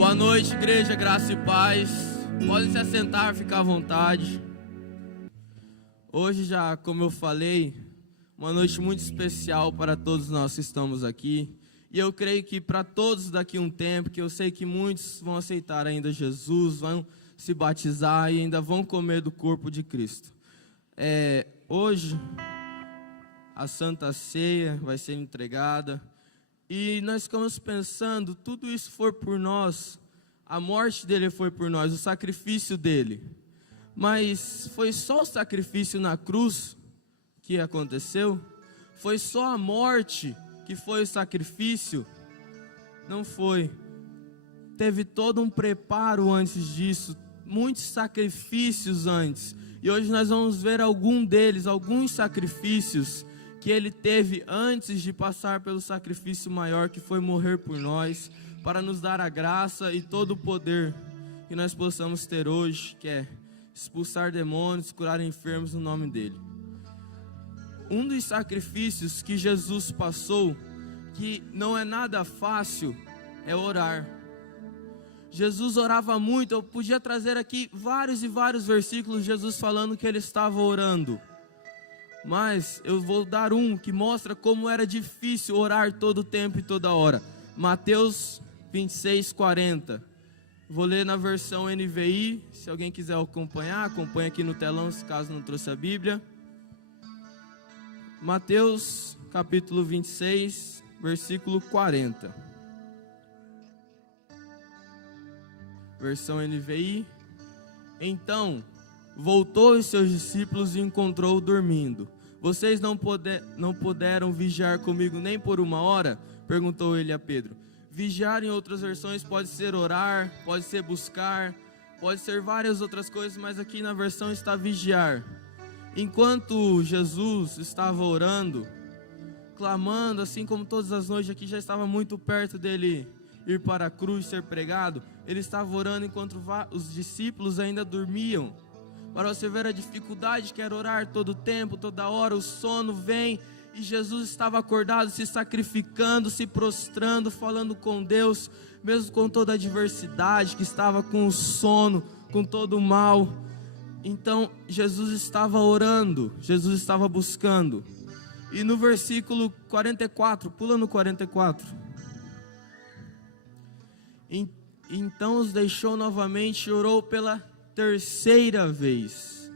Boa noite, igreja, graça e paz. Podem se assentar, ficar à vontade. Hoje já, como eu falei, uma noite muito especial para todos nós que estamos aqui. E eu creio que para todos daqui a um tempo, que eu sei que muitos vão aceitar ainda Jesus, vão se batizar e ainda vão comer do corpo de Cristo. Hoje, a Santa Ceia vai ser entregada. E nós ficamos pensando, tudo isso foi por nós, a morte dele foi por nós, o sacrifício dele. Mas foi só o sacrifício na cruz que aconteceu? Foi só a morte que foi o sacrifício? Não foi. Teve todo um preparo antes disso, muitos sacrifícios antes. E hoje nós vamos ver alguns sacrifícios que ele teve antes de passar pelo sacrifício maior, que foi morrer por nós, para nos dar a graça e todo o poder que nós possamos ter hoje, que é expulsar demônios, curar enfermos no nome dele. Um dos sacrifícios que Jesus passou, que não é nada fácil, é orar. Jesus orava muito. Eu podia trazer aqui vários e vários versículos, Jesus falando que ele estava orando. Mas eu vou dar um que mostra como era difícil orar todo o tempo e toda hora. Mateus 26:40. Vou ler na versão NVI. Se alguém quiser acompanhar, acompanha aqui no telão, se caso não trouxe a Bíblia. Mateus capítulo 26, versículo 40. Versão NVI. Então voltou os seus discípulos e encontrou-o dormindo. Vocês não puderam vigiar comigo nem por uma hora? Perguntou ele a Pedro. Vigiar em outras versões pode ser orar, pode ser buscar, pode ser várias outras coisas, mas aqui na versão está vigiar. Enquanto Jesus estava orando, clamando, assim como todas as noites aqui, já estava muito perto dele ir para a cruz, ser pregado, ele estava orando enquanto os discípulos ainda dormiam. Para você ver a dificuldade que era orar todo o tempo, toda hora, o sono vem, e Jesus estava acordado, se sacrificando, se prostrando, falando com Deus, mesmo com toda a adversidade, que estava com o sono, com todo o mal. Então Jesus estava orando, Jesus estava buscando. E no versículo 44, pula no 44. Então os deixou novamente e orou pela terceira vez.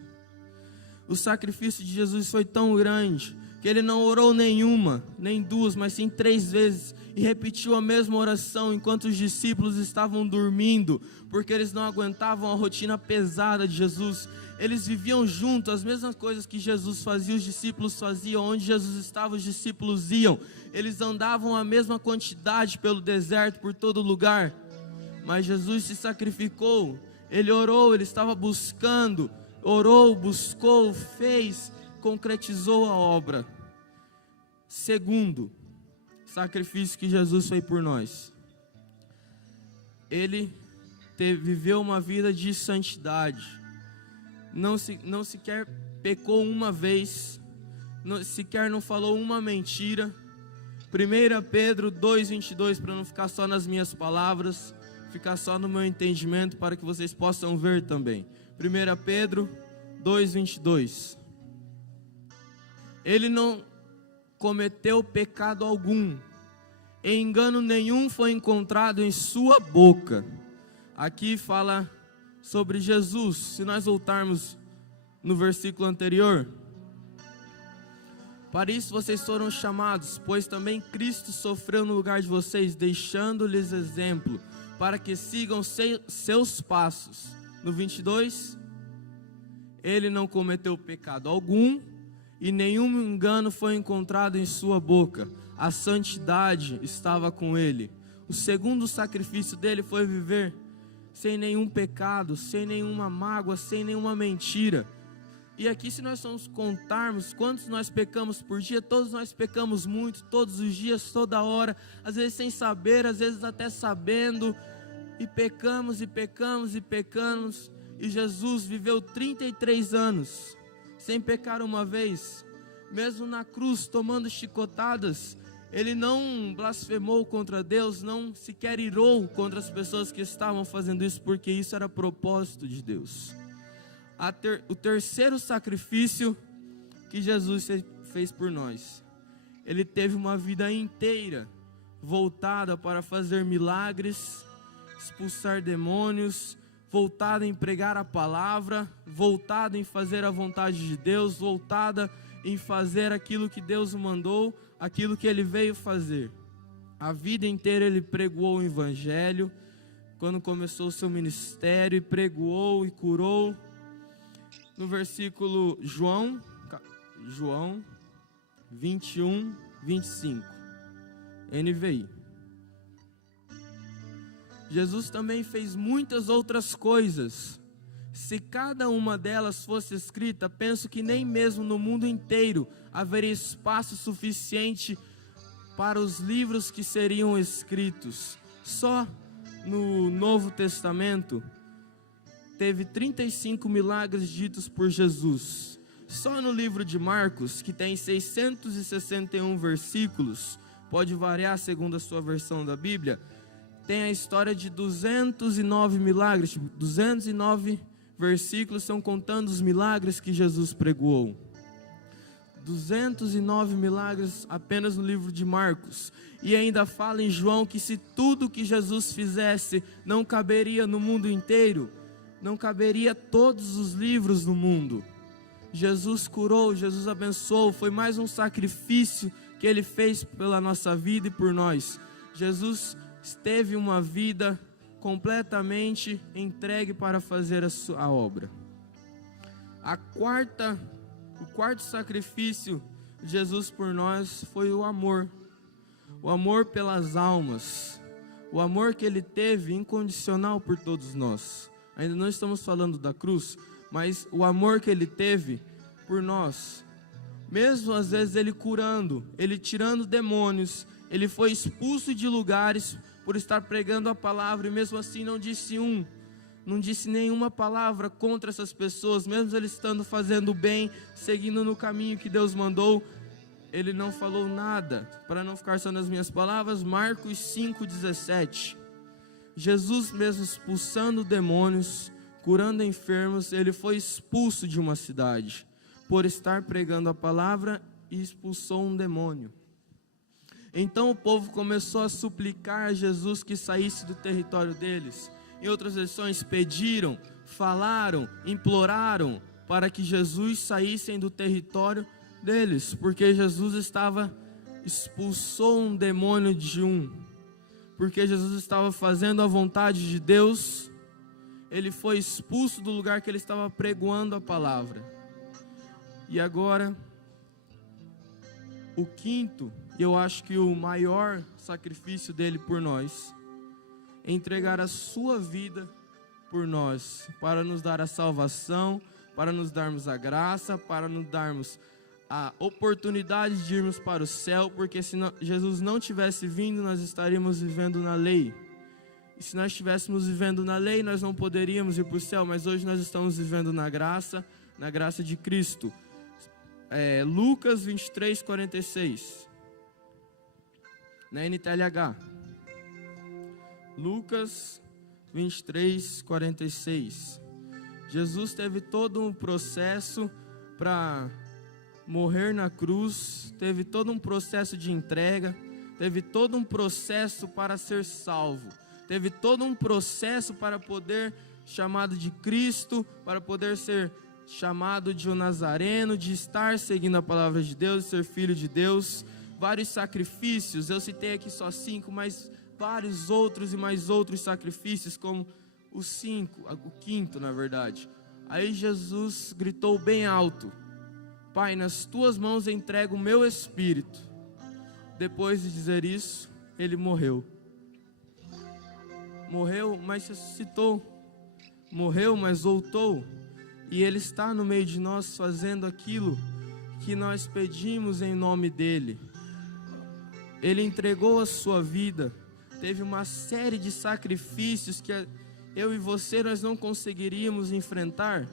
O sacrifício de Jesus foi tão grande que ele não orou nenhuma, nem duas, mas sim 3 vezes, e repetiu a mesma oração enquanto os discípulos estavam dormindo, porque eles não aguentavam a rotina pesada de Jesus. Eles viviam juntos, as mesmas coisas que Jesus fazia, os discípulos faziam. Onde Jesus estava, os discípulos iam. Eles andavam a mesma quantidade pelo deserto, por todo lugar. Mas Jesus se sacrificou. Ele orou, ele estava buscando, orou, buscou, fez, concretizou a obra. Segundo sacrifício que Jesus fez por nós, ele viveu uma vida de santidade, não sequer pecou uma vez, sequer não falou uma mentira. 1 Pedro 2:22, para não ficar só nas minhas palavras, ficar só no meu entendimento, para que vocês possam ver também. 1 Pedro 2:22. Ele não cometeu pecado algum, e engano nenhum foi encontrado em sua boca. Aqui fala sobre Jesus. Se nós voltarmos no versículo anterior, para isso vocês foram chamados, pois também Cristo sofreu no lugar de vocês, deixando-lhes exemplo, para que sigam seus passos. No 22, ele não cometeu pecado algum, e nenhum engano foi encontrado em sua boca. A santidade estava com ele. O segundo sacrifício dele foi viver sem nenhum pecado, sem nenhuma mágoa, sem nenhuma mentira. E aqui, se nós vamos contarmos quantos nós pecamos por dia, todos nós pecamos muito, todos os dias, toda hora, às vezes sem saber, às vezes até sabendo, e pecamos, e pecamos, e pecamos. E Jesus viveu 33 anos sem pecar uma vez, mesmo na cruz, tomando chicotadas. Ele não blasfemou contra Deus, não sequer irou contra as pessoas que estavam fazendo isso, porque isso era propósito de Deus. O terceiro sacrifício que Jesus fez por nós, ele teve uma vida inteira voltada para fazer milagres, expulsar demônios, voltada em pregar a palavra, voltada em fazer a vontade de Deus, voltada em fazer aquilo que Deus o mandou, aquilo que ele veio fazer. A vida inteira ele pregou o evangelho. Quando começou o seu ministério, pregou e curou. No versículo João 21, 25, NVI. Jesus também fez muitas outras coisas. Se cada uma delas fosse escrita, penso que nem mesmo no mundo inteiro haveria espaço suficiente para os livros que seriam escritos. Só no Novo Testamento teve 35 milagres ditos por Jesus. Só no livro de Marcos, que tem 661 versículos, pode variar segundo a sua versão da Bíblia, tem a história de 209 milagres, 209 versículos estão contando os milagres que Jesus pregou. 209 milagres apenas no livro de Marcos. E ainda fala em João que se tudo que Jesus fizesse não caberia no mundo inteiro, não caberia todos os livros no mundo. Jesus curou, Jesus abençoou, foi mais um sacrifício que ele fez pela nossa vida e por nós. Jesus teve uma vida completamente entregue para fazer a obra. O quarto sacrifício de Jesus por nós foi o amor pelas almas, o amor que ele teve incondicional por todos nós. Ainda não estamos falando da cruz, mas o amor que ele teve por nós, mesmo às vezes ele curando, ele tirando demônios, ele foi expulso de lugares por estar pregando a palavra, e mesmo assim não disse nenhuma palavra contra essas pessoas, mesmo ele estando fazendo o bem, seguindo no caminho que Deus mandou, ele não falou nada. Para não ficar só nas minhas palavras, Marcos 5,17, Jesus mesmo expulsando demônios, curando enfermos, ele foi expulso de uma cidade, por estar pregando a palavra, e expulsou um demônio. Então o povo começou a suplicar a Jesus que saísse do território deles. Em outras versões, pediram, falaram, imploraram para que Jesus saísse do território deles, porque Jesus expulsou um demônio porque Jesus estava fazendo a vontade de Deus. Ele foi expulso do lugar que ele estava pregoando a palavra. E agora, o quinto, e eu acho que o maior sacrifício dele por nós, é entregar a sua vida por nós, para nos dar a salvação, para nos darmos a graça, para nos darmos a oportunidade de irmos para o céu, porque se Jesus não tivesse vindo, nós estaríamos vivendo na lei. E se nós estivéssemos vivendo na lei, nós não poderíamos ir para o céu, mas hoje nós estamos vivendo na graça de Cristo. Lucas 23, 46. Na NTLH. Lucas 23, 46. Jesus teve todo um processo para morrer na cruz, teve todo um processo de entrega, teve todo um processo para ser salvo, teve todo um processo para poder chamado de Cristo, para poder ser chamado de um Nazareno, de estar seguindo a palavra de Deus, ser filho de Deus. Vários sacrifícios, eu citei aqui só 5, mas vários outros e mais outros sacrifícios, como o quinto na verdade. Aí Jesus gritou bem alto: Pai, nas tuas mãos entrego o meu espírito. Depois de dizer isso, ele morreu, mas ressuscitou, morreu, mas voltou, e ele está no meio de nós fazendo aquilo que nós pedimos em nome dele. Ele entregou a sua vida, teve uma série de sacrifícios que eu e você nós não conseguiríamos enfrentar.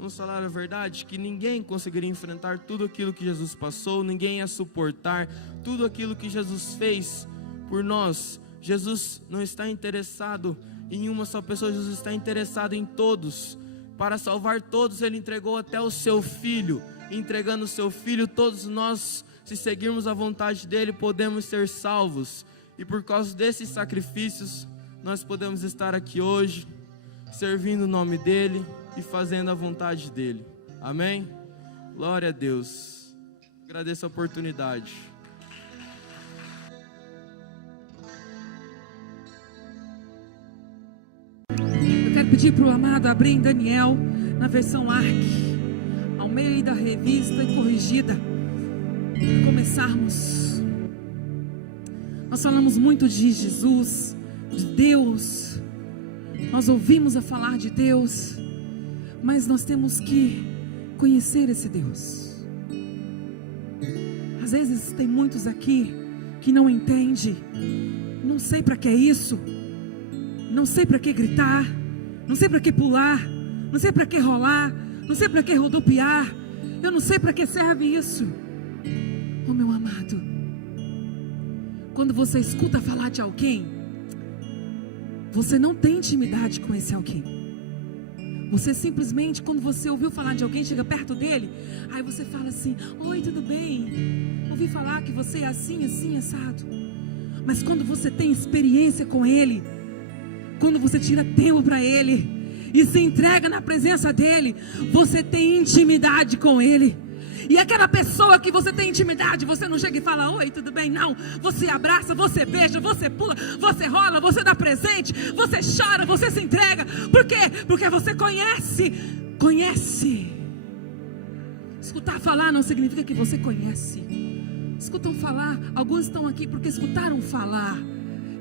Vamos falar a verdade, que ninguém conseguiria enfrentar tudo aquilo que Jesus passou, ninguém ia suportar tudo aquilo que Jesus fez por nós. Jesus não está interessado em uma só pessoa, Jesus está interessado em todos. Para salvar todos, Ele entregou até o seu Filho. Entregando o seu Filho, todos nós, se seguirmos a vontade dEle, podemos ser salvos. E por causa desses sacrifícios, nós podemos estar aqui hoje, servindo o nome dEle e fazendo a vontade dEle. Amém? Glória a Deus. Agradeço a oportunidade. Eu quero pedir para o amado abrir em Daniel, na versão ARC, ao meio da revista e corrigida, para começarmos. Nós falamos muito de Jesus, de Deus, nós ouvimos a falar de Deus, mas nós temos que conhecer esse Deus. Às vezes tem muitos aqui que não entendem, não sei para que é isso, não sei para que gritar, não sei para que pular, não sei para que rolar, não sei para que rodopiar, eu não sei para que serve isso. Oh, meu amado, quando você escuta falar de alguém, você não tem intimidade com esse alguém. Você simplesmente, quando você ouviu falar de alguém, chega perto dele, aí você fala assim: oi, tudo bem? Ouvi falar que você é assim, assim, assado. Mas quando você tem experiência com ele, quando você tira tempo para ele e se entrega na presença dele, você tem intimidade com ele. E aquela pessoa que você tem intimidade, você não chega e fala: oi, tudo bem? Não, você abraça, você beija, você pula, você rola, você dá presente, você chora, você se entrega. Por quê? Porque você conhece. Escutar falar não significa que você conhece. Escutam falar, alguns estão aqui porque escutaram falar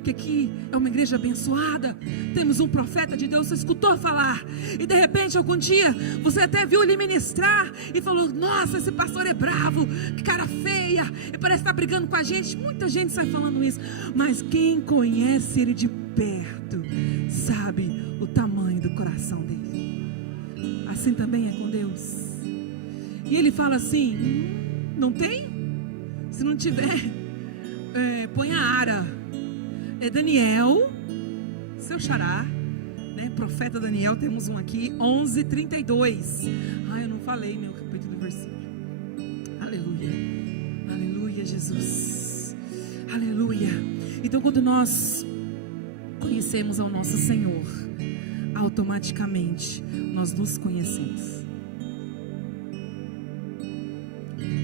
que aqui é uma igreja abençoada, temos um profeta de Deus. Você escutou falar e de repente algum dia você até viu ele ministrar e falou: nossa, esse pastor é bravo, que cara feia, ele parece estar brigando com a gente. Muita gente sai falando isso, mas quem conhece ele de perto sabe o tamanho do coração dele. Assim também é com Deus. E ele fala assim: não tem? Se não tiver, põe a Ara. É Daniel, seu xará, né? Profeta Daniel, temos um aqui, 11:32. Eu não falei meu capítulo e versículo. Aleluia, aleluia, Jesus, aleluia. Então, quando nós conhecemos ao nosso Senhor, automaticamente nós nos conhecemos.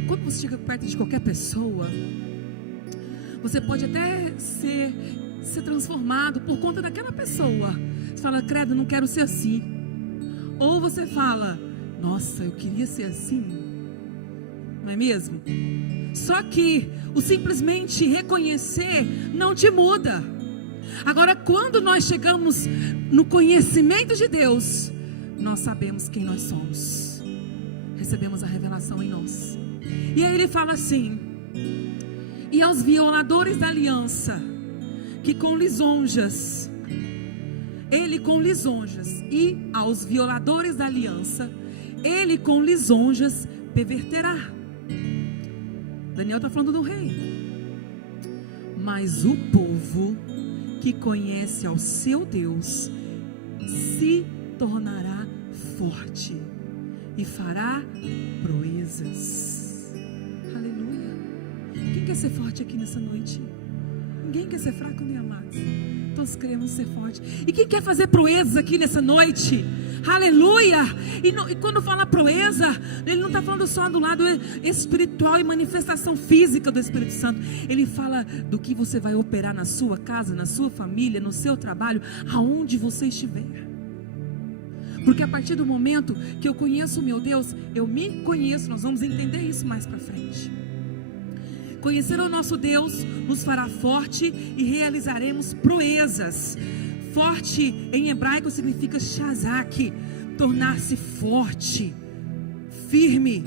Quando você chega perto de qualquer pessoa, você pode até ser transformado por conta daquela pessoa. Você fala: credo, não quero ser assim. Ou você fala: nossa, eu queria ser assim. Não é mesmo? Só que o simplesmente reconhecer não te muda. Agora, quando nós chegamos no conhecimento de Deus, nós sabemos quem nós somos. Recebemos a revelação em nós. E aí ele fala assim: e aos violadores da aliança, que com lisonjas, ele com lisonjas, e aos violadores da aliança, ele com lisonjas perverterá. Daniel está falando do rei. Mas o povo que conhece ao seu Deus se tornará forte e fará proezas. Aleluia. Quem quer ser forte aqui nessa noite? Ninguém quer ser fraco nem amado. Todos queremos ser fortes. E quem quer fazer proezas aqui nessa noite? Aleluia. E quando fala proeza, ele não está falando só do lado espiritual e manifestação física do Espírito Santo. Ele fala do que você vai operar na sua casa, na sua família, no seu trabalho, aonde você estiver. Porque a partir do momento que eu conheço o meu Deus, eu me conheço. Nós vamos entender isso mais para frente. Conhecer o nosso Deus nos fará forte e realizaremos proezas. Forte em hebraico significa shazak, tornar-se forte, firme,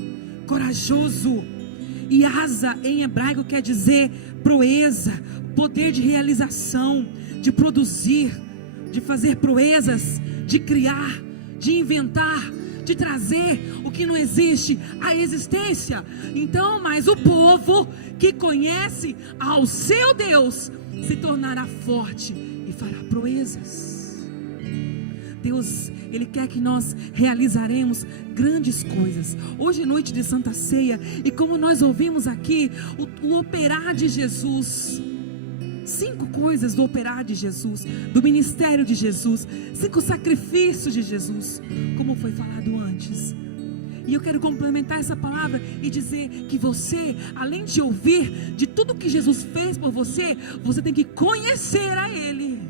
corajoso. E asa em hebraico quer dizer proeza, poder de realização, de produzir, de fazer proezas, de criar, de inventar, de trazer o que não existe à existência. Então, mas o povo que conhece ao seu Deus se tornará forte e fará proezas. Deus, Ele quer que nós realizaremos grandes coisas. Hoje é noite de Santa Ceia, e como nós ouvimos aqui, o operar de Jesus, 5 coisas do operar de Jesus, do ministério de Jesus, 5 sacrifícios de Jesus, como foi falado antes. E eu quero complementar essa palavra e dizer que você, além de ouvir de tudo que Jesus fez por você, você tem que conhecer a Ele.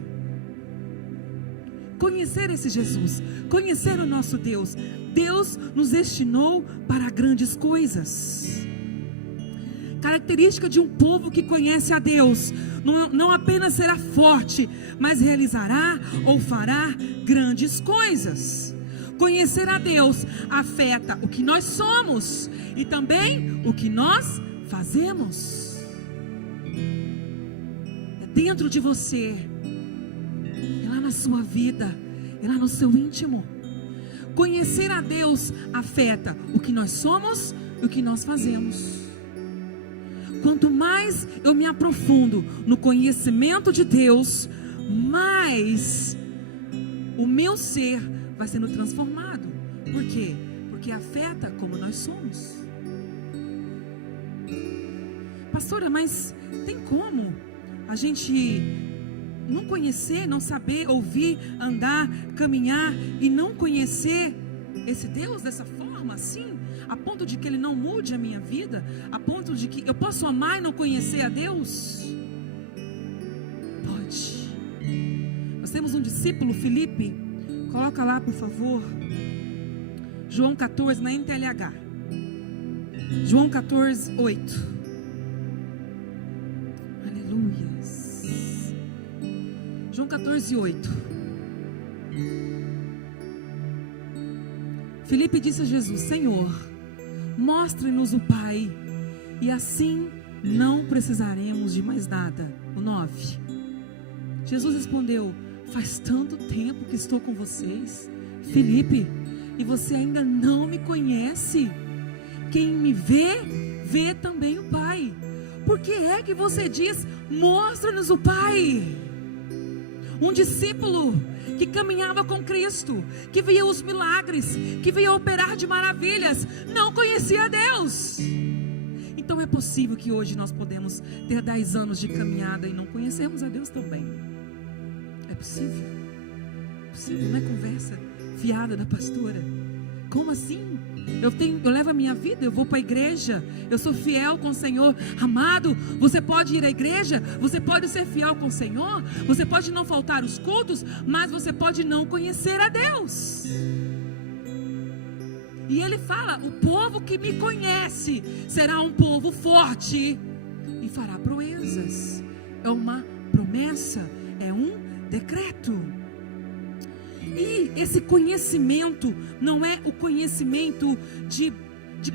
Conhecer esse Jesus, conhecer o nosso Deus. Deus nos destinou para grandes coisas. Característica de um povo que conhece a Deus: não apenas será forte, mas realizará ou fará grandes coisas. Conhecer a Deus afeta o que nós somos e também o que nós fazemos. É dentro de você, é lá na sua vida, é lá no seu íntimo. Conhecer a Deus afeta o que nós somos e o que nós fazemos. Quanto mais eu me aprofundo no conhecimento de Deus, mais o meu ser vai sendo transformado. Por quê? Porque afeta como nós somos. Pastora, mas tem como a gente não conhecer, não saber, ouvir, andar, caminhar e não conhecer esse Deus dessa forma, assim, a ponto de que Ele não mude a minha vida, a ponto de que eu posso amar e não conhecer a Deus? Pode. Nós temos um discípulo, Felipe, coloca lá por favor, João 14 na NTLH, João 14, 8, aleluias, João 14, 8. Felipe disse a Jesus: Senhor, mostre-nos o Pai, e assim não precisaremos de mais nada. O 9. Jesus respondeu: faz tanto tempo que estou com vocês, Felipe, e você ainda não me conhece. Quem me vê, vê também o Pai. Por que é que você diz: mostra-nos o Pai? Um discípulo que caminhava com Cristo, que via os milagres, que via operar de maravilhas, não conhecia Deus. Então é possível que hoje nós podemos ter 10 anos de caminhada e não conhecermos a Deus também. É possível. É possível, não é conversa fiada da pastora. Como assim? Eu levo a minha vida, eu vou para a igreja, eu sou fiel com o Senhor. Amado, você pode ir à igreja, você pode ser fiel com o Senhor, você pode não faltar os cultos, mas você pode não conhecer a Deus. E Ele fala: o povo que me conhece será um povo forte e fará proezas. É uma promessa, é um decreto. E esse conhecimento não é o conhecimento de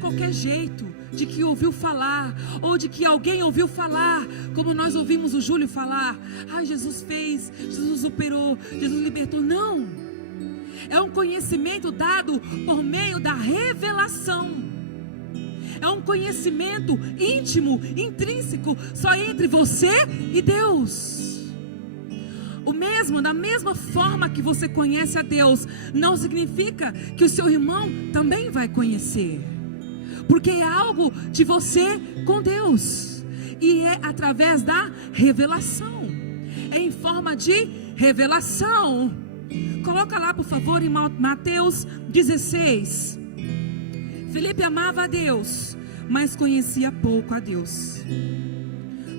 qualquer jeito, de que ouviu falar, ou de que alguém ouviu falar, como nós ouvimos o Júlio falar: Jesus fez, Jesus operou, Jesus libertou. Não, é um conhecimento dado por meio da revelação. É um conhecimento íntimo, intrínseco, só entre você e Deus. Da mesma forma que você conhece a Deus, não significa que o seu irmão também vai conhecer, porque é algo de você com Deus, e é através da revelação, é em forma de revelação. Coloca lá por favor em Mateus 16. Felipe amava a Deus, mas conhecia pouco a Deus.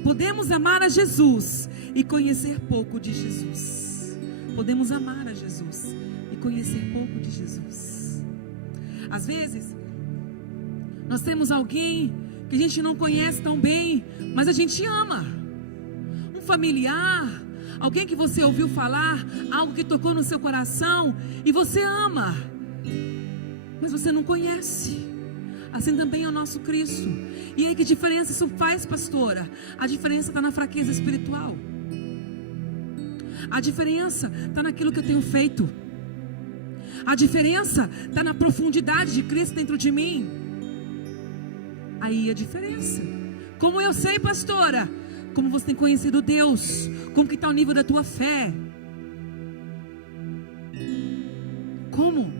Podemos amar a Jesus e conhecer pouco de Jesus. Podemos amar a Jesus e conhecer pouco de Jesus. Às vezes nós temos alguém que a gente não conhece tão bem, mas a gente ama. Um familiar, alguém que você ouviu falar, algo que tocou no seu coração e você ama, mas você não conhece. Assim também é o nosso Cristo. E aí, que diferença isso faz, pastora? A diferença está na fraqueza espiritual. A diferença está naquilo que eu tenho feito. A diferença está na profundidade de Cristo dentro de mim. Aí a diferença. Como eu sei, pastora? Como você tem conhecido Deus? Como que está o nível da tua fé? Como?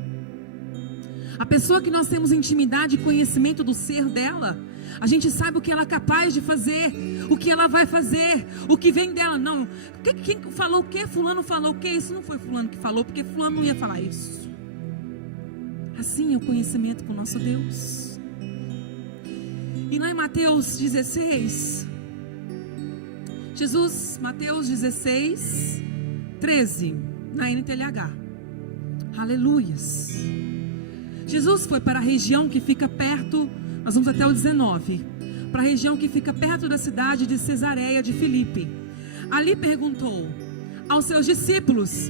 A pessoa que nós temos intimidade e conhecimento do ser dela, a gente sabe o que ela é capaz de fazer, o que ela vai fazer, o que vem dela. Não, quem falou o que? Fulano falou o que? Isso não foi fulano que falou, porque fulano não ia falar isso. Assim é o conhecimento com o nosso Deus. E lá em Mateus 16, Jesus, Mateus 16, 13, na NTLH. Aleluias. Jesus foi para a região que fica perto, nós vamos até o 19, para a região que fica perto da cidade de Cesareia de Filipe. Ali perguntou aos seus discípulos: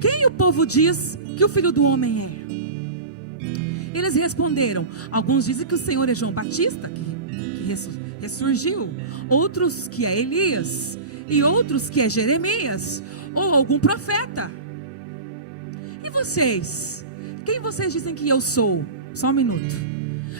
quem o povo diz que o Filho do Homem é? Eles responderam: alguns dizem que o Senhor é João Batista, que ressurgiu, outros que é Elias, e outros que é Jeremias, ou algum profeta. E vocês? Quem vocês dizem que eu sou? Só um minuto.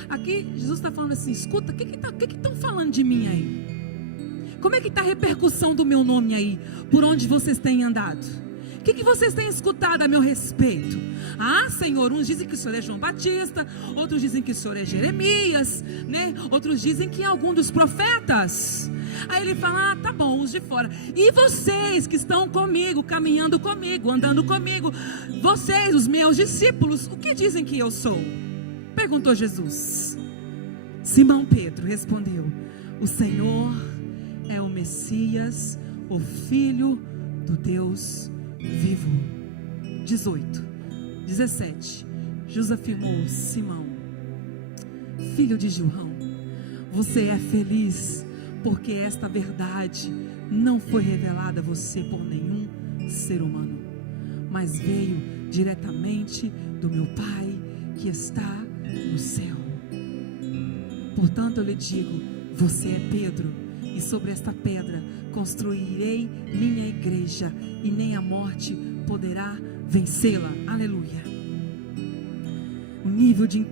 Aqui Jesus está falando assim: escuta, o que estão falando de mim aí? Como é que está a repercussão do meu nome aí? Por onde vocês têm andado? O que vocês têm escutado a meu respeito? Ah, Senhor, uns dizem que o Senhor é João Batista, outros dizem que o Senhor é Jeremias, né? Outros dizem que é algum dos profetas. Aí ele fala: ah, tá bom, os de fora. E vocês que estão comigo, caminhando comigo, andando comigo, vocês, os meus discípulos, o que dizem que eu sou? Perguntou Jesus. Simão Pedro respondeu: o Senhor é o Messias, o Filho do Deus vivo. 17. Jesus afirmou: Simão, filho de João, você é feliz, porque esta verdade não foi revelada a você por nenhum ser humano, mas veio diretamente do meu Pai que está no céu. Portanto eu lhe digo: você é Pedro, e sobre esta pedra construirei minha igreja, e nem a morte poderá vencê-la. Aleluia.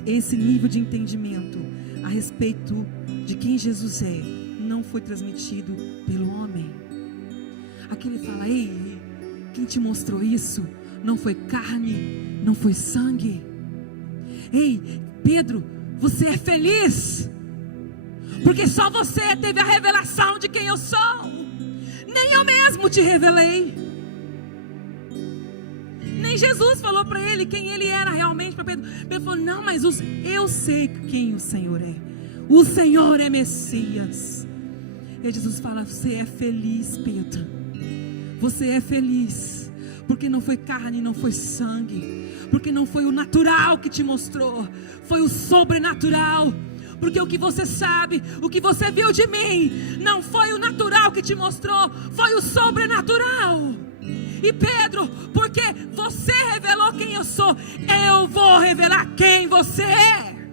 Esse nível de entendimento a respeito de quem Jesus é não foi transmitido pelo homem. Aqui ele fala: ei, quem te mostrou isso não foi carne, não foi sangue. Ei, Pedro, você é feliz, porque só você teve a revelação de quem eu sou. Nem eu mesmo te revelei. Nem Jesus falou para ele quem ele era realmente para Pedro. Pedro falou: não, mas eu sei quem o Senhor é. O Senhor é Messias. E Jesus fala: você é feliz, Pedro. Você é feliz, porque não foi carne, não foi sangue, porque não foi o natural que te mostrou, foi o sobrenatural. Porque o que você sabe, o que você viu de mim, não foi o natural que te mostrou, foi o sobrenatural. E Pedro, porque você revelou quem eu sou, eu vou revelar quem você é.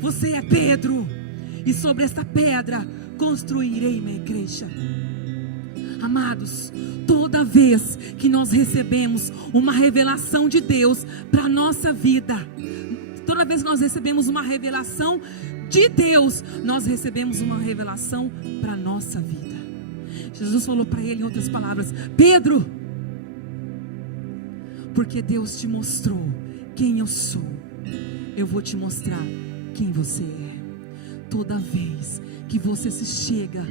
Você é Pedro, e sobre esta pedra construirei minha igreja. Amados, toda vez que nós recebemos uma revelação de Deus para a nossa vida, toda vez que nós recebemos uma revelação de Deus, nós recebemos uma revelação para a nossa vida. Jesus falou para ele, em outras palavras: Pedro, porque Deus te mostrou quem eu sou, eu vou te mostrar quem você é. Toda vez que você se chega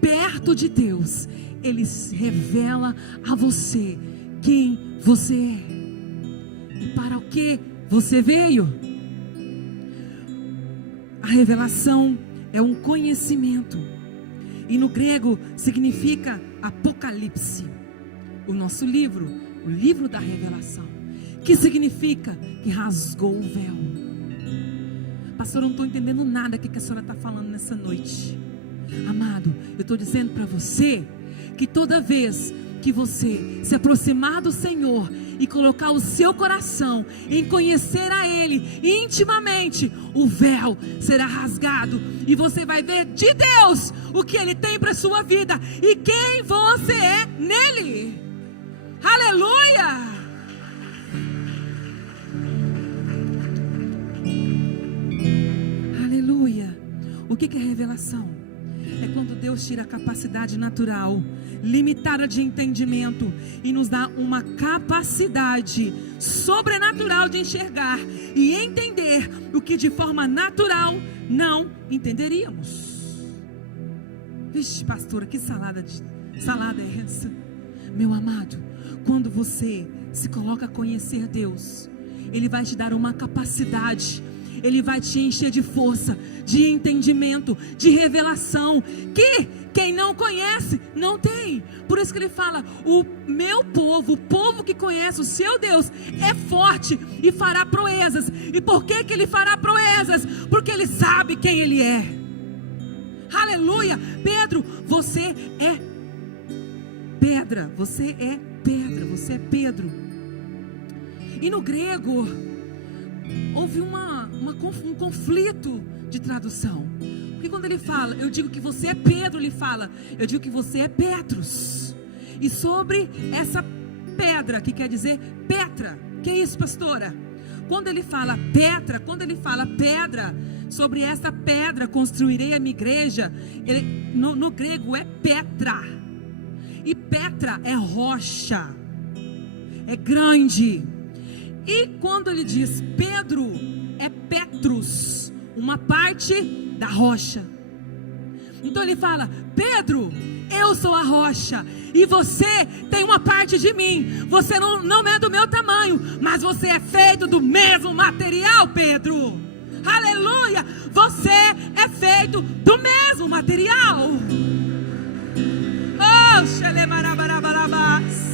perto de Deus, Ele revela a você quem você é e para o que você veio. A revelação é um conhecimento, e no grego significa Apocalipse, o nosso livro, o livro da revelação, que significa que rasgou o véu. Pastor, eu não estou entendendo nada que a senhora está falando nessa noite. Amado, eu estou dizendo para você que toda vez que você se aproximar do Senhor e colocar o seu coração em conhecer a Ele intimamente, o véu será rasgado e você vai ver de Deus o que Ele tem para a sua vida e quem você é nele. Aleluia! O que é revelação? É quando Deus tira a capacidade natural, limitada de entendimento, e nos dá uma capacidade sobrenatural de enxergar e entender o que de forma natural não entenderíamos. Vixe, pastora, que salada é essa? Meu amado, quando você se coloca a conhecer Deus, Ele vai te dar uma capacidade, Ele vai te encher de força, de entendimento, de revelação, que quem não conhece não tem. Por isso que Ele fala: o meu povo, o povo que conhece o seu Deus, é forte e fará proezas. E por que Ele fará proezas? Porque Ele sabe quem Ele é. Aleluia. Pedro, você é pedra, você é pedra, você é Pedro. E no grego houve um conflito de tradução, porque quando ele fala, eu digo que você é Pedro, ele fala, eu digo que você é Petrus. E sobre essa pedra, que quer dizer Petra, que é isso, pastora? Quando ele fala Petra, quando ele fala pedra, sobre essa pedra construirei a minha igreja, no grego é Petra. E Petra é rocha, é grande. E quando ele diz Pedro, é Petrus, uma parte da rocha. Então ele fala: Pedro, eu sou a rocha, e você tem uma parte de mim. Você não é do meu tamanho, mas você é feito do mesmo material, Pedro. Aleluia! Você é feito do mesmo material. Oh, xelemarabarabarabás.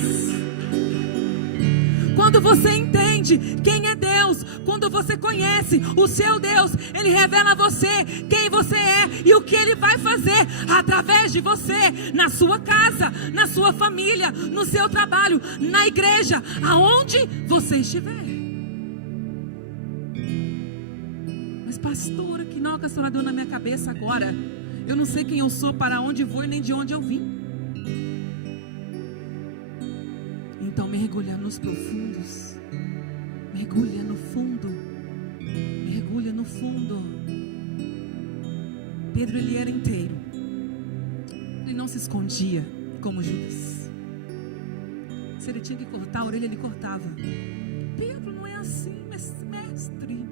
Quando você entende quem é Deus, quando você conhece o seu Deus, Ele revela a você quem você é e o que Ele vai fazer através de você, na sua casa, na sua família, no seu trabalho, na igreja, aonde você estiver. Mas pastora, que não, a senhora deu na minha cabeça agora. Eu não sei quem eu sou, para onde vou e nem de onde eu vim. Então mergulha nos profundos, mergulha no fundo, mergulha no fundo. Pedro, ele era inteiro, ele não se escondia como Judas. Se ele tinha que cortar a orelha, ele cortava. Pedro não é assim, mestre.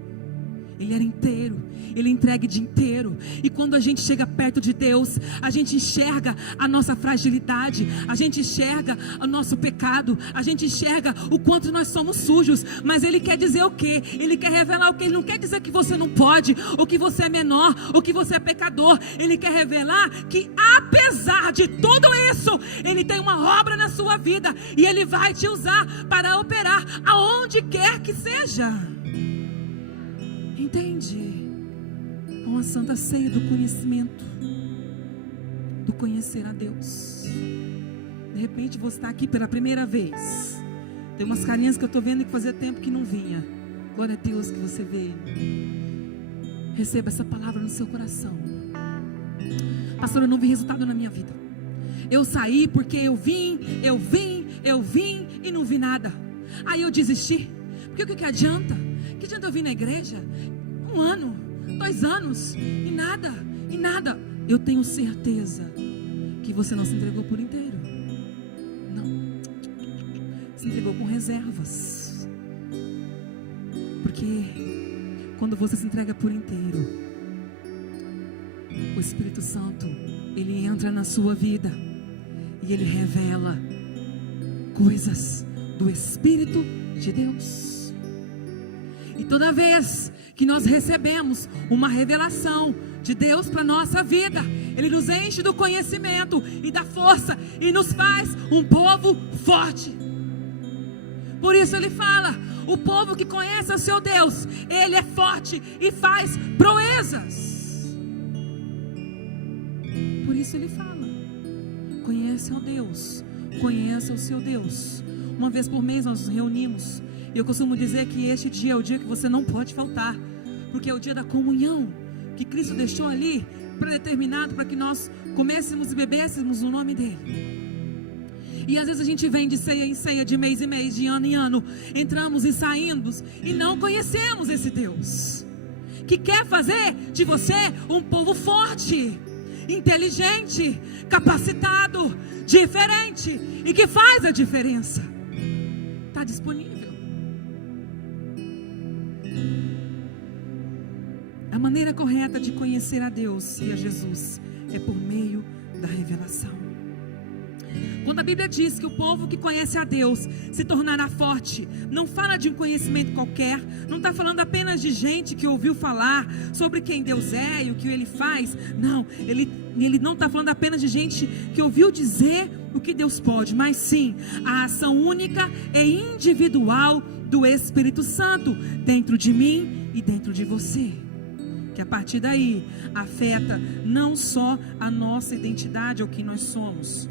Ele era inteiro, ele entrega de inteiro. E quando a gente chega perto de Deus, a gente enxerga a nossa fragilidade, a gente enxerga o nosso pecado, a gente enxerga o quanto nós somos sujos. Mas Ele quer dizer o quê? Ele quer revelar o quê? Ele não quer dizer que você não pode, ou que você é menor, ou que você é pecador. Ele quer revelar que apesar de tudo isso, Ele tem uma obra na sua vida, e Ele vai te usar para operar aonde quer que seja. Entende? Com a santa ceia do conhecimento, do conhecer a Deus. De repente você está aqui pela primeira vez. Tem umas carinhas que eu estou vendo que fazia tempo que não vinha. Glória a Deus que você veio. Receba essa palavra no seu coração. Pastor, eu não vi resultado na minha vida. Eu saí porque eu vim e não vi nada. Aí eu desisti. Porque o que adianta? Que adianta eu vir na igreja 1 ano, 2 anos e nada. Eu tenho certeza que você não se entregou por inteiro. Não, se entregou com reservas. Porque quando você se entrega por inteiro, o Espírito Santo, ele entra na sua vida e ele revela coisas do Espírito de Deus. E toda vez que nós recebemos uma revelação de Deus para a nossa vida, Ele nos enche do conhecimento e da força e nos faz um povo forte. Por isso Ele fala: o povo que conhece o seu Deus, ele é forte e faz proezas. Por isso Ele fala: conhece o Deus, conheça o seu Deus. Uma vez por mês nós nos reunimos. Eu costumo dizer que este dia é o dia que você não pode faltar, porque é o dia da comunhão que Cristo deixou ali predeterminado para que nós comêssemos e bebêssemos no nome dele. E às vezes a gente vem de ceia em ceia, de mês em mês, de ano em ano, entramos e saímos e não conhecemos esse Deus. que quer fazer de você um povo forte, inteligente, capacitado, diferente e que faz a diferença. Está disponível. A maneira correta de conhecer a Deus e a Jesus é por meio da revelação. Quando a Bíblia diz que o povo que conhece a Deus se tornará forte, não fala de um conhecimento qualquer, não está falando apenas de gente que ouviu falar sobre quem Deus é e o que Ele faz. Não, ele não está falando apenas de gente que ouviu dizer o que Deus pode, mas sim a ação única e individual do Espírito Santo dentro de mim e dentro de você, que a partir daí afeta não só a nossa identidade ou quem nós somos,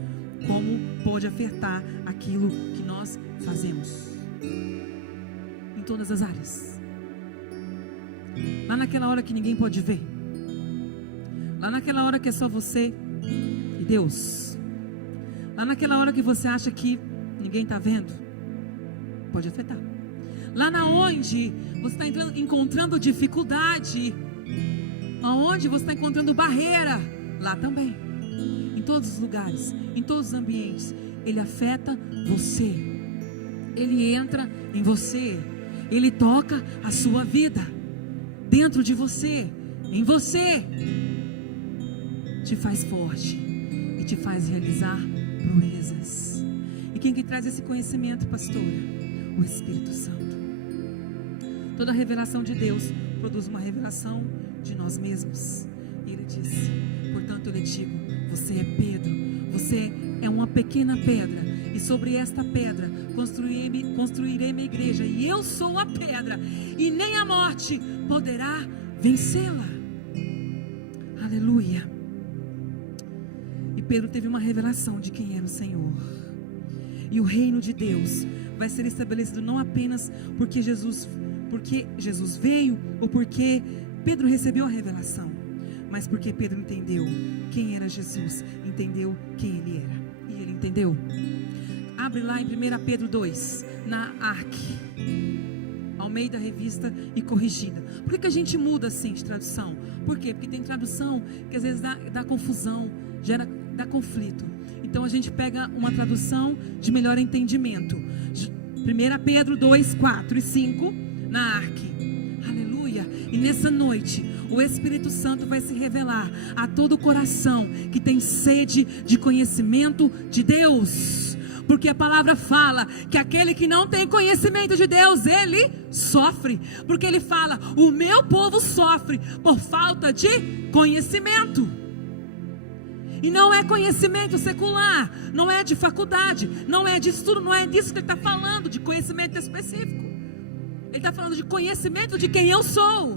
como pode afetar aquilo que nós fazemos em todas as áreas. Lá naquela hora que ninguém pode ver, lá naquela hora que é só você e Deus, lá naquela hora que você acha que ninguém está vendo, pode afetar. Lá na onde você está encontrando dificuldade, aonde você está encontrando barreira, lá também. Em todos os lugares, em todos os ambientes, Ele afeta você, Ele entra em você, Ele toca a sua vida, dentro de você, em você, te faz forte e te faz realizar proezas. E quem que traz esse conhecimento, pastora? O Espírito Santo. Toda revelação de Deus produz uma revelação de nós mesmos. E Ele disse: portanto eu lhe digo, você é Pedro, você é uma pequena pedra, e sobre esta pedra construirei minha igreja, e eu sou a pedra, e nem a morte poderá vencê-la. Aleluia. E Pedro teve uma revelação de quem era o Senhor. E o reino de Deus vai ser estabelecido não apenas porque Jesus veio, ou porque Pedro recebeu a revelação, mas porque Pedro entendeu quem era Jesus, entendeu quem Ele era. E ele entendeu. Abre lá em 1 Pedro 2, na ARC, Almeida Revista e Corrigida. Por que a gente muda assim de tradução? Por quê? Porque tem tradução que às vezes dá confusão, dá conflito. Então a gente pega uma tradução de melhor entendimento. 1 Pedro 2, 4 e 5, na ARC. E nessa noite, o Espírito Santo vai se revelar a todo coração que tem sede de conhecimento de Deus. Porque a palavra fala que aquele que não tem conhecimento de Deus, ele sofre. Porque ele fala: o meu povo sofre por falta de conhecimento. E não é conhecimento secular, não é de faculdade, não é de estudo, não é disso que ele está falando, de conhecimento específico. Ele está falando de conhecimento de quem eu sou.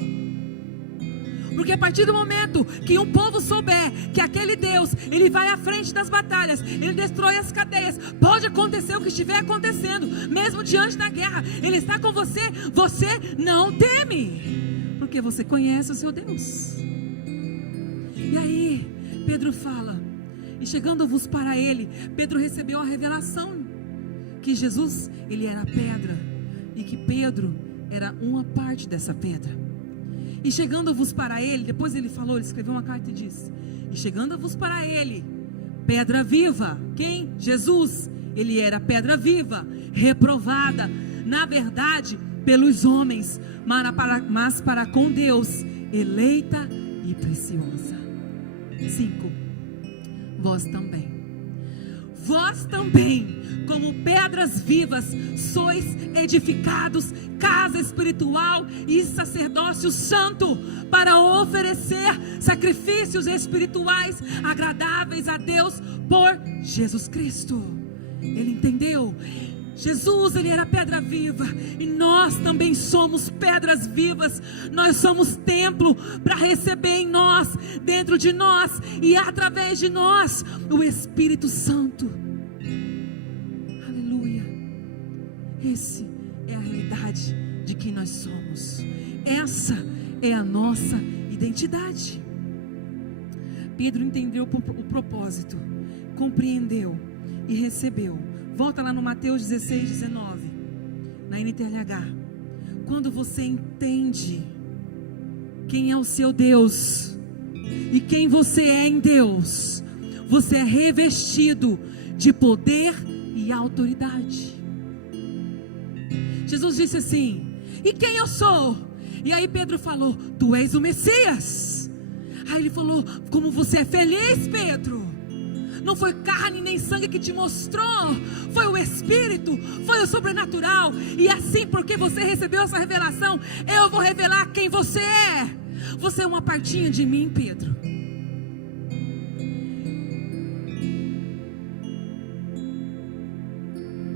Porque a partir do momento que um povo souber que aquele Deus, Ele vai à frente das batalhas, Ele destrói as cadeias, pode acontecer o que estiver acontecendo, mesmo diante da guerra, Ele está com você, você não teme, porque você conhece o seu Deus. E aí Pedro fala: e chegando-vos para Ele, Pedro recebeu a revelação que Jesus, Ele era a pedra, e que Pedro era uma parte dessa pedra. E chegando-vos para Ele, depois ele escreveu uma carta e disse: e chegando-vos para Ele, pedra viva. Quem? Jesus. Ele era pedra viva, reprovada, na verdade, pelos homens, mas para com Deus, eleita e preciosa. 5. Vós também, como pedras vivas, sois edificados, casa espiritual e sacerdócio santo, para oferecer sacrifícios espirituais agradáveis a Deus por Jesus Cristo. Ele entendeu. Jesus, Ele era pedra viva, e nós também somos pedras vivas. Nós somos templo para receber em nós, dentro de nós e através de nós, o Espírito Santo. Aleluia. Essa é a realidade de quem nós somos. Essa é a nossa identidade. Pedro entendeu o propósito, compreendeu e recebeu. Volta lá no Mateus 16, 19, na NTLH. Quando você entende quem é o seu Deus e quem você é em Deus, você é revestido de poder e autoridade. Jesus disse assim: e quem eu sou? E aí Pedro falou: tu és o Messias. Aí ele falou: como você é feliz, Pedro. Não foi carne nem sangue que te mostrou, foi o Espírito, foi o sobrenatural. E assim, porque você recebeu essa revelação, eu vou revelar quem você é. Você é uma partinha de mim, Pedro.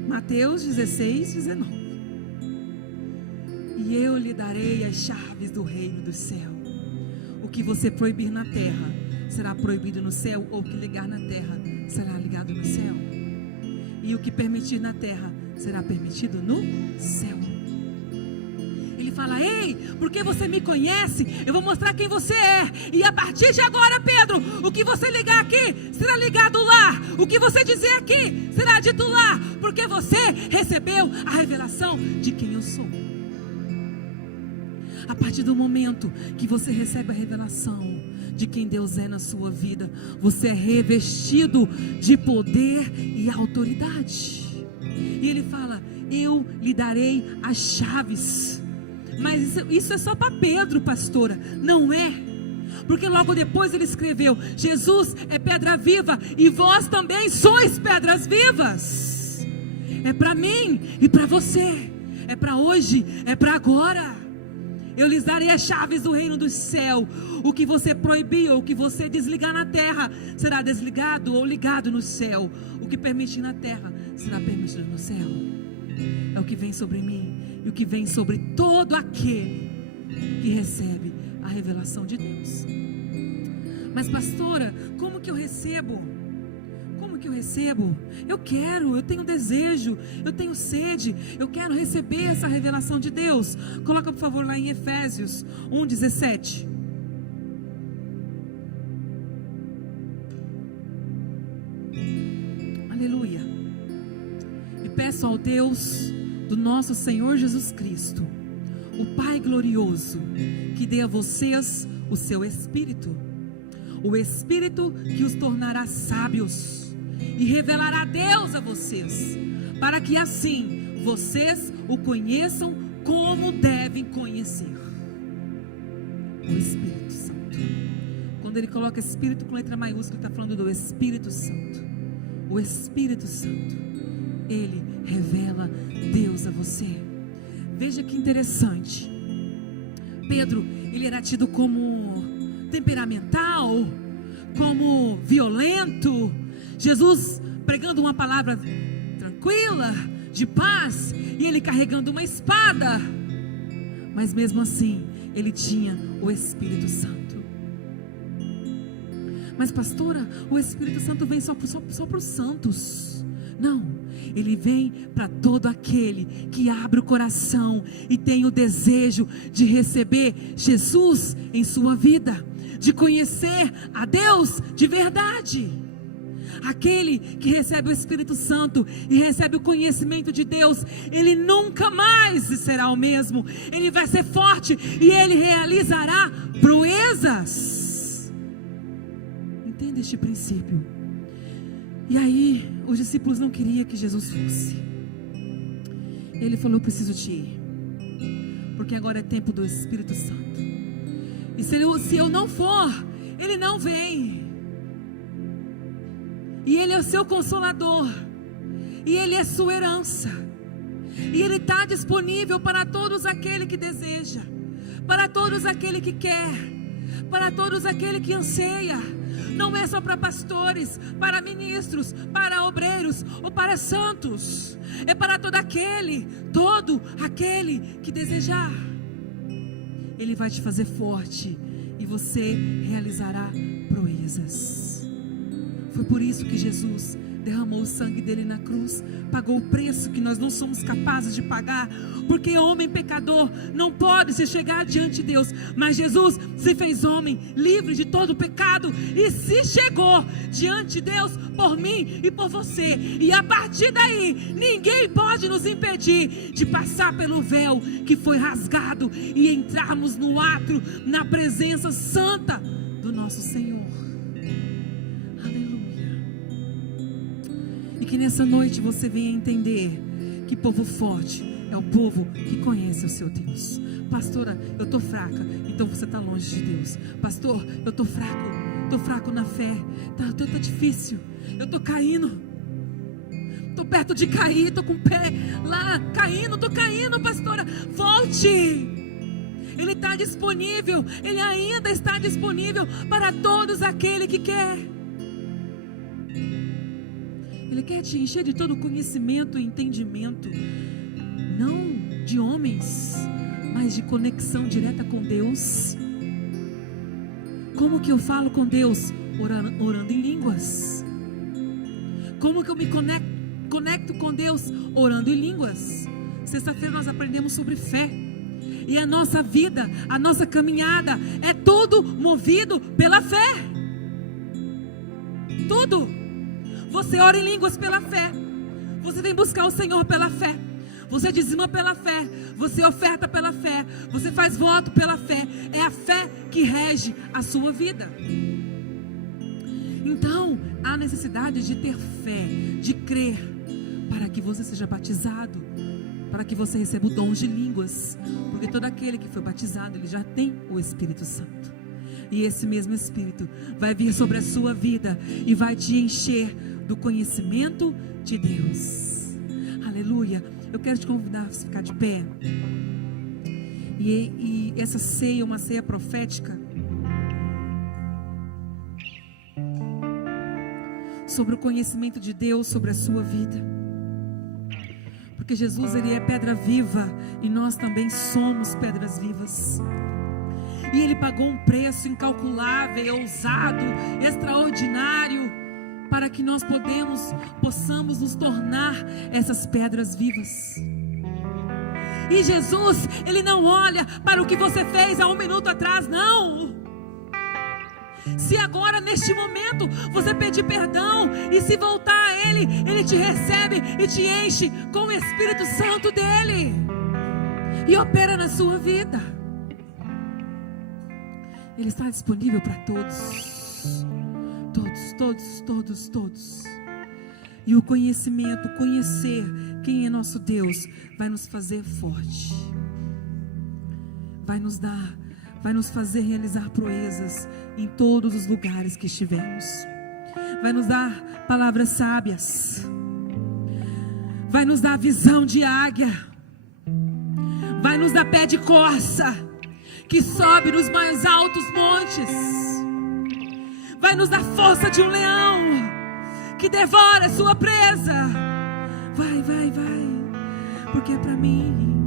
Mateus 16, 19. E eu lhe darei as chaves do reino do céu. O que você proibir na terra será proibido no céu, ou o que ligar na terra será ligado no céu. E o que permitir na terra será permitido no céu. Ele fala: ei, porque você me conhece, eu vou mostrar quem você é. E a partir de agora, Pedro, o que você ligar aqui será ligado lá. O que você dizer aqui será dito lá. Porque você recebeu a revelação de quem eu sou. A partir do momento que você recebe a revelação de quem Deus é na sua vida, você é revestido de poder e autoridade. E ele fala: eu lhe darei as chaves. Mas isso é só para Pedro, pastora. Não é. Porque logo depois ele escreveu: Jesus é pedra viva e vós também sois pedras vivas. É para mim e para você. É para hoje, é para agora. Eu lhes darei as chaves do reino do céu. O que você proibir ou o que você desligar na terra será desligado ou ligado no céu. O que permitir na terra será permitido no céu. É o que vem sobre mim e o que vem sobre todo aquele que recebe a revelação de Deus. Mas pastora, como que eu recebo? Como que eu recebo? Eu tenho desejo, eu tenho sede, eu quero receber essa revelação de Deus. Coloca por favor lá em Efésios 1:17. Aleluia. E peço ao Deus do nosso Senhor Jesus Cristo, o Pai glorioso, que dê a vocês o seu Espírito, o Espírito que os tornará sábios e revelará Deus a vocês, para que assim vocês o conheçam como devem conhecer. O Espírito Santo. Quando ele coloca Espírito com letra maiúscula, ele está falando do Espírito Santo. O Espírito Santo, ele revela Deus a você. Veja que interessante. Pedro, ele era tido como temperamental, como violento. Jesus pregando uma palavra tranquila, de paz, e ele carregando uma espada. Mas mesmo assim, ele tinha o Espírito Santo. Mas pastora, o Espírito Santo vem só para os santos. Não, ele vem para todo aquele que abre o coração e tem o desejo de receber Jesus em sua vida, de conhecer a Deus de verdade. Aquele que recebe o Espírito Santo e recebe o conhecimento de Deus, ele nunca mais será o mesmo. Ele vai ser forte e ele realizará proezas. Entenda este princípio. E aí, os discípulos não queriam que Jesus fosse. Ele falou: eu preciso te ir, porque agora é tempo do Espírito Santo. E se eu não for, ele não vem. E ele é o seu consolador, e ele é sua herança, e ele está disponível para todos aquele que deseja, para todos aquele que quer, para todos aquele que anseia. Não é só para pastores, para ministros, para obreiros ou para santos. É para todo aquele que desejar. Ele vai te fazer forte e você realizará proezas. Foi por isso que Jesus derramou o sangue dele na cruz, pagou o preço que nós não somos capazes de pagar, porque homem pecador não pode se chegar diante de Deus, mas Jesus se fez homem, livre de todo o pecado, e se chegou diante de Deus por mim e por você, e a partir daí, ninguém pode nos impedir de passar pelo véu que foi rasgado, e entrarmos no átrio, na presença santa do nosso Senhor. E que nessa noite você venha entender que povo forte é o povo que conhece o seu Deus. Pastora, eu estou fraca, então você está longe de Deus. Pastor, eu estou fraco na fé, tá difícil, eu estou caindo, estou perto de cair, estou com o pé lá caindo, estou caindo, pastora, volte. Ele está disponível, Ele ainda está disponível para todos aqueles que quer. Ele quer te encher de todo conhecimento e entendimento, não de homens, mas de conexão direta com Deus. Como que eu falo com Deus? Orando em línguas. Como que eu me conecto com Deus? Orando em línguas. Sexta-feira nós aprendemos sobre fé. E a nossa vida, a nossa caminhada é tudo movido pela fé. Tudo. Você ora em línguas pela fé. Você vem buscar o Senhor pela fé. Você dizima pela fé. Você oferta pela fé. Você faz voto pela fé. É a fé que rege a sua vida. Então, há necessidade de ter fé, de crer, para que você seja batizado, para que você receba o dom de línguas. Porque todo aquele que foi batizado, ele já tem o Espírito Santo. E esse mesmo Espírito vai vir sobre a sua vida e vai te encher do conhecimento de Deus. Aleluia. Eu quero te convidar a ficar de pé. E essa ceia é uma ceia profética sobre o conhecimento de Deus sobre a sua vida. Porque Jesus, Ele é pedra viva e nós também somos pedras vivas. E Ele pagou um preço incalculável, ousado, extraordinário, para que nós possamos nos tornar essas pedras vivas. E Jesus, Ele não olha para o que você fez há um minuto atrás, não. Se agora, neste momento, você pedir perdão e se voltar a Ele, Ele te recebe e te enche com o Espírito Santo dEle e opera na sua vida. Ele está disponível para todos. Todos. E o conhecimento, conhecer quem é nosso Deus, vai nos fazer forte. Vai nos fazer realizar proezas em todos os lugares que estivermos. Vai nos dar palavras sábias. Vai nos dar visão de águia. Vai nos dar pé de corça, que sobe nos mais altos montes. Vai nos dar força de um leão, que devora a sua presa. Vai, porque é para mim.